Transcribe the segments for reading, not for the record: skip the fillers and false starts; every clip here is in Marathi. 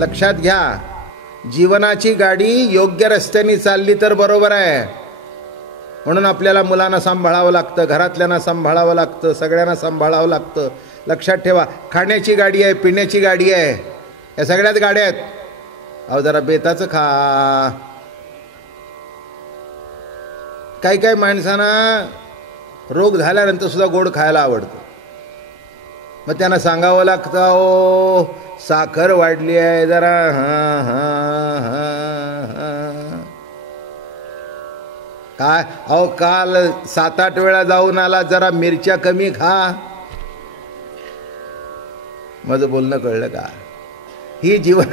लक्षात घ्या, जीवनाची गाडी योग्य रस्त्याने चालली तर बरोबर आहे. म्हणून आपल्याला मुलांना सांभाळावं लागतं, घरातल्यांना सांभाळावं लागतं, सगळ्यांना सांभाळावं लागतं. लक्षात ठेवा, खाण्याची गाडी आहे, पिण्याची गाडी आहे, या सगळ्याच गाड्या आहेत. अहो जरा बेताचं खा. काही काही माणसांना रोग झाल्यानंतर सुद्धा गोड खायला आवडतं. मग त्यांना सांगावं लागतं, ओ साखर वाढली आहे जरा, हां हां हां हां. काय अहो, काल 7-8 वेळा जाऊन आला, जरा मिरच्या कमी खा. माझं बोलणं कळलं का? ही जीवन,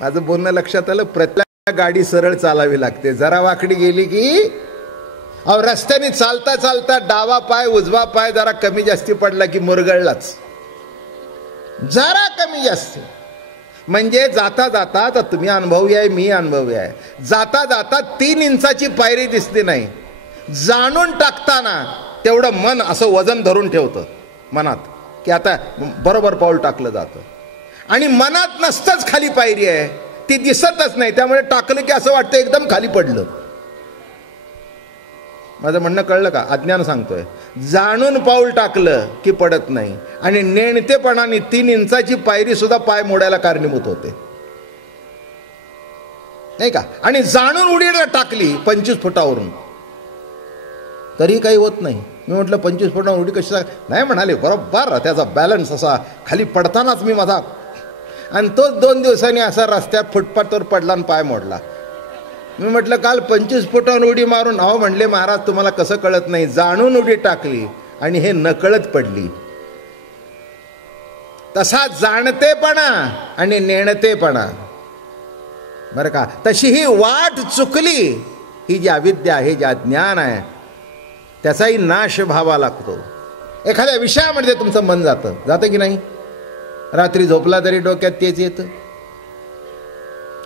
माझं बोलणं लक्षात आलं. प्रत्येक गाडी सरळ चालावी लागते. जरा वाकडी गेली की, अहो रस्त्याने चालता चालता डावा पाय उजवा पाय जरा कमी जास्ती पडला की मुरगळलाच. जरा कमी जास्त म्हणजे जाता जाता, आता तुम्ही अनुभवी आहे, मी अनुभवी आहे, जाता जाता 3 इंचाची पायरी दिसली नाही. जाणून टाकताना तेवढं मन असं वजन धरून ठेवतं मनात, की आता बरोबर पाऊल टाकलं जातं. आणि मनात नसतंच खाली पायरी आहे, ती दिसतच नाही. त्यामुळे टाकलं की असं वाटतं एकदम खाली पडलं. माझं म्हणणं कळलं का? अज्ञान सांगतोय. जाणून पाऊल टाकलं की पडत नाही. आणि नेणतेपणाने 3 इंचाची पायरी सुद्धा पाय मोडायला कारणीभूत होते, नाही का? आणि जाणून उडी टाकली 25 फुटावरून तरी काही होत नाही. मी म्हटलं 25 फुटावरून उडी कशी? नाही म्हणाले, बरोबर त्याचा बॅलन्स असा खाली पडतानाच मी माझा, आणि तोच 2 दिवसांनी असा रस्त्यात फुटपाथवर पडला आणि पाय मोडला. मी म्हटलं काल 25 फुटावरून उडी मारून. अहो म्हणले महाराज, तुम्हाला कसं कळत नाही, जाणून उडी टाकली आणि हे नकळत पडली. तसा जाणतेपणा आणि नेणतेपणा, बरं का, तशी ही वाट चुकली, ही जी अविद्या आहे, जे अज्ञान आहे, त्याचाही नाश व्हावा लागतो. एखाद्या विषयामध्ये तुमचं मन जातं की नाही? रात्री झोपला तरी डोक्यात तेच येतं.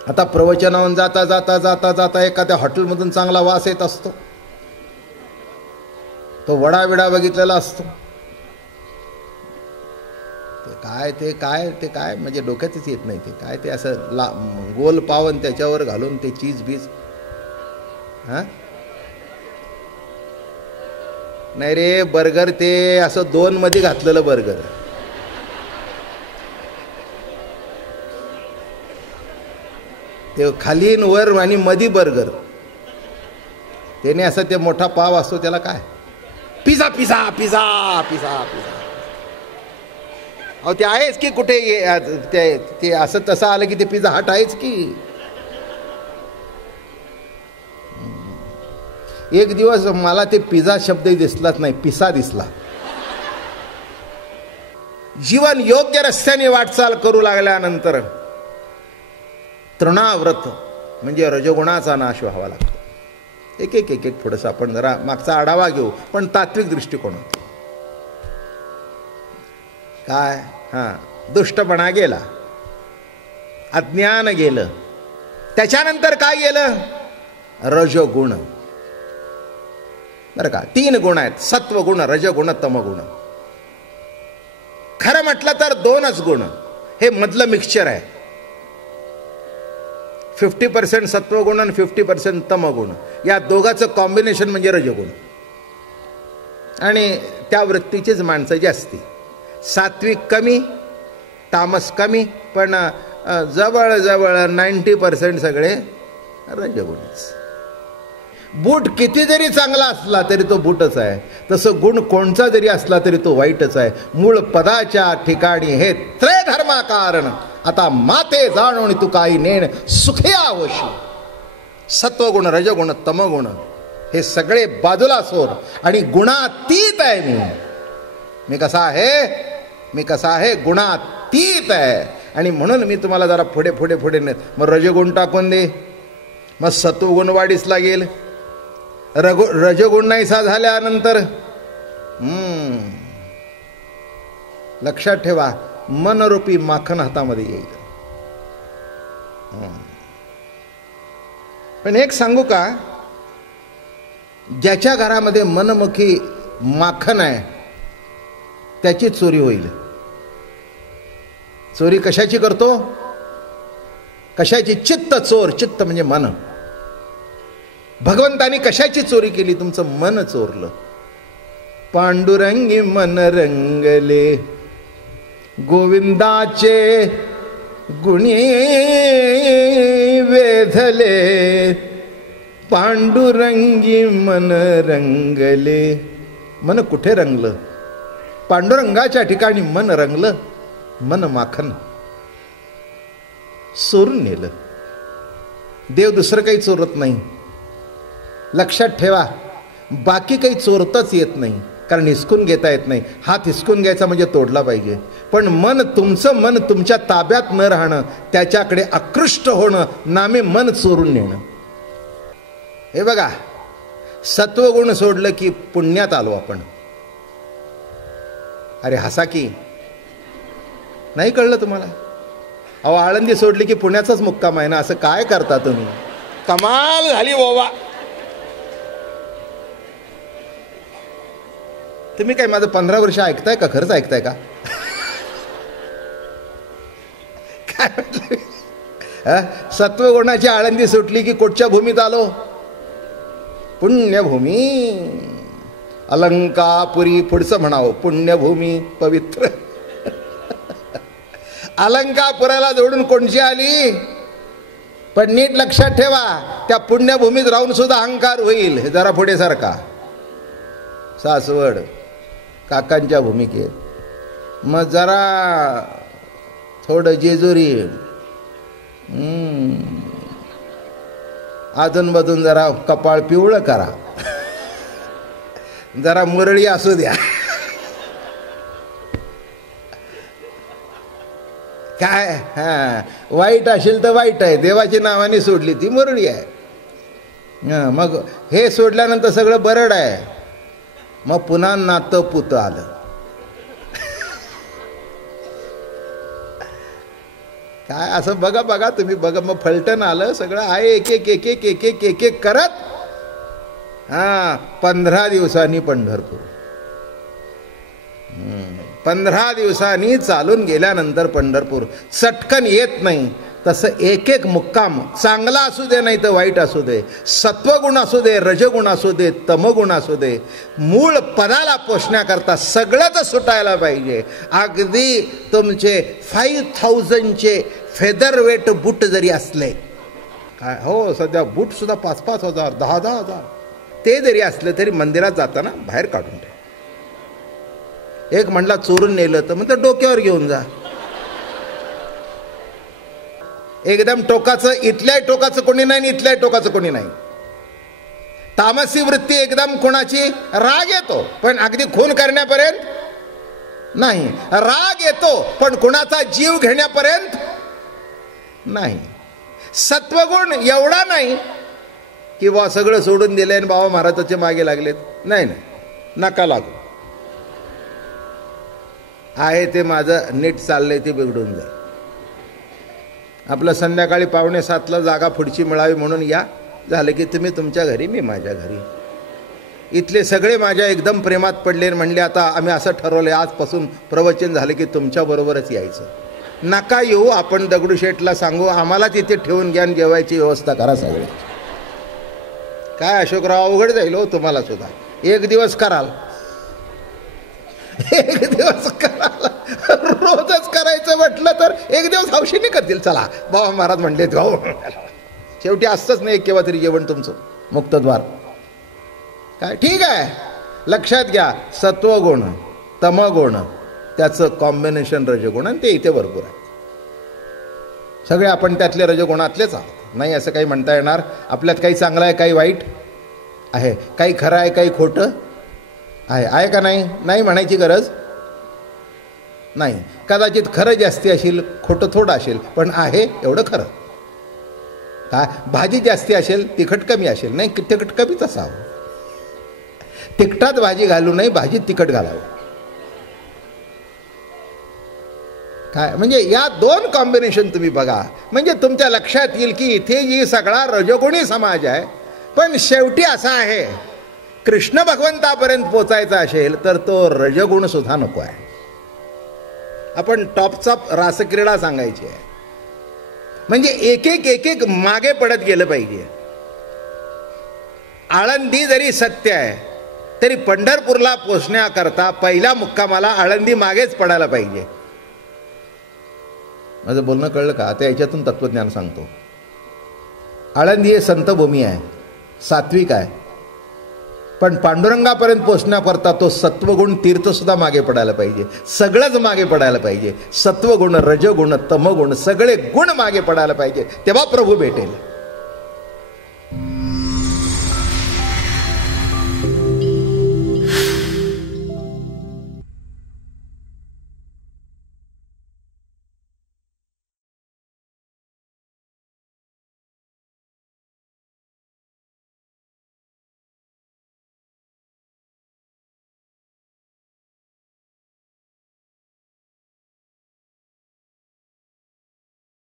आता प्रवचनावरून जाता जाता जाता जाता एखाद्या हॉटेलमधून चांगला वास येत असतो, तो वडा विडा बघितलेला असतो. ते काय म्हणजे डोक्यातच येत नाही. ते काय, ते असं गोल पावन त्याच्यावर घालून ते चीज बीज, हा नाही रे, बर्गर ते असं 2 मध्ये घातलेलं बर्गर. ते खाली वर आणि मधी बर्गर. त्याने असं ते मोठा पाव असतो त्याला काय, pizza pizza pizza pizza pizza. अहो ते आहेच की कुठे, ते असं तसं आलं की ते पिझ्झा हट आहेच की. एक दिवस मला ते पिझ्झा शब्दही दिसलाच नाही, पिसा दिसला. जीवन योग्य रस्त्याने वाटचाल करू लागल्यानंतर तृणाव्रत म्हणजे रजोगुणाचा नाश व्हावा लागतो. एक एक एक एक थोडंसं आपण जरा मागचा आढावा घेऊ, पण तात्विक दृष्टिकोनात. काय, हां, दुष्टपणा गेला, अज्ञान गेलं, त्याच्यानंतर काय गेलं? रजोगुण. बरं का, 3 गुण आहेत, सत्वगुण, रजगुण, तमगुण. खरं म्हटलं तर 2च गुण, हे मधलं मिक्सचर आहे. 50% सत्वगुण आणि 50% तमगुण, या दोघांचं कॉम्बिनेशन म्हणजे रजगुण. आणि त्या वृत्तीचीच माणसं जास्ती. सात्विक कमी, तामस कमी, पण जवळजवळ 90% सगळे रजगुणच. बूट किती जरी चांगला असला तरी तो बूटच आहे. तसं गुण कोणचा जरी असला तरी तो वाईटच आहे. मूळ पदाच्या ठिकाणी हे त्रयधर्मा कारण, आता माते जाणून तू काही नेण सुखया होशी. सत्वगुण, रजगुण, तमगुण हे सगळे बाजूला सोड आणि गुणातीत आहे मी कसा आहे? मी कसा आहे? गुणातीत आहे. आणि म्हणून मी तुम्हाला जरा पुढे पुढे पुढे मग रजगुण टाकून दे, मग सत्वगुण वाढीस लागेल. रजगुण नाहीसा झाल्यानंतर लक्षात ठेवा, मनरूपी माखन हातामध्ये येईल. पण एक सांगू का, ज्याच्या घरामध्ये मनमुखी माखन आहे त्याची चोरी होईल. चोरी कशाची करतो? कशाची? चित्त चोर. चित्त म्हणजे मन. भगवंतानी कशाची चोरी केली? तुमचं मन चोरलं. पांडुरंगी मन रंगले, गोविंदाचे गुणी वेधले. पांडुरंगी मन रंगले. मन कुठे रंगलं? पांडुरंगाच्या ठिकाणी मन रंगलं. मन माखन चोरून नेलं. देव दुसरं काही चोरत नाही. लक्षात ठेवा, बाकी काही चोरताच येत नाही, कारण हिसकून घेता येत नाही. हात हिसकून घ्यायचा म्हणजे तोडला पाहिजे. पण मन, तुमचं मन तुमच्या ताब्यात न राहणं, त्याच्याकडे आकृष्ट होणं, नामे मन चोरून नेणं. हे बघा, सत्वगुण सोडलं की पुण्यात आलो आपण. अरे हसा की, नाही कळलं तुम्हाला? अहो, आळंदी सोडली की पुण्याचाच मुक्काम आहे ना. असं काय करता तुम्ही? कमाल झाली बाबा. तुम्ही काय माझं 15 वर्ष ऐकताय का? खरंच ऐकताय का? काय म्हटलं? सत्वगुणाची आळंदी सुटली की कुठच्या भूमीत आलो? पुण्यभूमी. अलंकापुरी. पुढचं म्हणावं, पुण्यभूमी पवित्र. अलंकापुराला जोडून कोणची आली? पण नीट लक्षात ठेवा, त्या पुण्यभूमीत राहून सुद्धा अहंकार होईल. हे जरा पुढे सारखा. सासवड काकांच्या भूमिकेत, मग जरा थोडं जेजुरी, अधूनमधून जरा कपाळ पिवळं करा, जरा मुरळी असू द्या. काय? वाईट असेल तर वाईट आहे, देवाची नावाने सोडली ती मुरळी आहे. मग हे सोडल्यानंतर सगळं बरड आहे. मग पुन्हा नातं पुत आलं. काय असं बघा बघा तुम्ही बघा. मग फलटण आलं. सगळं आहे एक एक एक एक एक एक एक एक करत. 15 दिवसांनी पंढरपूर. 15 दिवसांनी चालून गेल्यानंतर पंढरपूर चटकन येत नाही. तसं एक एक मुक्काम, चांगला असू दे नाही तर वाईट असू दे, सत्वगुण असू दे, रजगुण असू दे, तमगुण असू दे, मूळ पदाला पोचण्याकरता सगळंच सुटायला पाहिजे. अगदी तुमचे 5000चे फेदरवेट बूट जरी असले, काय हो सध्या बूट सुद्धा 5-5 हजार, 10-10 हजार, ते जरी असले तरी मंदिरात जाताना बाहेर काढून ठेवा. एक म्हणला चोरून नेलं तर म्हणतं डोक्यावर घेऊन जा. एकदम टोकाचं, इथल्या टोकाचं कोणी नाही, इथल्या टोकाचं कोणी नाही. तामसी वृत्ती एकदम कोणाची? राग येतो, पण अगदी खून करण्यापर्यंत नाही. राग येतो, पण कोणाचा जीव घेण्यापर्यंत नाही. सत्वगुण एवढा नाही की बा सगळं सोडून दिलंय आणि बाबा महाराजाच्या मागे लागलेत. नाही नाही, नका लागू. आहे ते माझं नीट चाललंय ते बिघडून जाईल. आपलं संध्याकाळी 6:45ला जागा पुढची मिळावी म्हणून या. झालं की तुम्ही तुमच्या घरी, मी माझ्या घरी. इथले सगळे माझ्या एकदम प्रेमात पडले. म्हणले आता आम्ही असं ठरवलंय, आजपासून प्रवचन झालं की तुमच्या बरोबरच यायचं. नका येऊ, आपण दगडूशेठला सांगू, आम्हाला तिथे ठेवून घ्या, जेवायची व्यवस्था करा सगळे. काय अशोकराव, अवघड जाईल हो तुम्हाला सुद्धा. एक दिवस कराल, एक दिवस कराल. रोजच करायचं म्हटलं तर एक दिवस हौशीने करतील. चला बाबा महाराज म्हणले जाऊ. शेवटी असतंच नाही केव्हा तरी जेवण तुमचं मुक्तद्वार. काय ठीक आहे, लक्षात घ्या. सत्वगुण, तमगुण, त्याचं कॉम्बिनेशन रजगुण, आणि ते इथे भरपूर आहे. सगळे आपण त्यातले रजगुणातलेच आहोत, नाही असं काही म्हणता येणार. आपल्यात काही चांगलं आहे, काही वाईट आहे, काही खरं आहे, काही खोटं आहे. आहे का नाही? नाही म्हणायची गरज नाही. कदाचित खरं जास्ती असेल, खोटं थोडं असेल, पण आहे एवढं खरं. काय? भाजी जास्ती असेल, तिखट कमी असेल, नाही तिखट कमीच असावं. तिखटात भाजी घालू नये, भाजीत तिखट घालावं. काय म्हणजे या 2 कॉम्बिनेशन तुम्ही बघा, म्हणजे तुमच्या लक्षात येईल की इथे जी सगळा रजगुणी समाज आहे. पण शेवटी असा आहे, कृष्ण भगवंतापर्यंत पोचायचा असेल तर तो रजगुण सुद्धा नको आहे. आपण टॉपचा रासक्रीडा सांगायची आहे. म्हणजे एक एक मागे पडत गेलं पाहिजे. आळंदी जरी सत्य आहे तरी पंढरपूरला पोचण्याकरता पहिल्या मुक्कामाला आळंदी मागेच पडायला पाहिजे. माझं बोलणं कळलं का? आता याच्यातून तत्वज्ञान सांगतो. आळंदी हे संतभूमी आहे, सात्विक आहे, पण पांडुरंगापर्यंत पोचण्याकरता तो सत्वगुण तीर्थ सुद्धा मागे पडायला पाहिजे. सगळंच मागे पडायला पाहिजे. सत्वगुण, रजगुण, तमगुण सगळे गुण मागे पडायला पाहिजे, तेव्हा प्रभू भेटेल.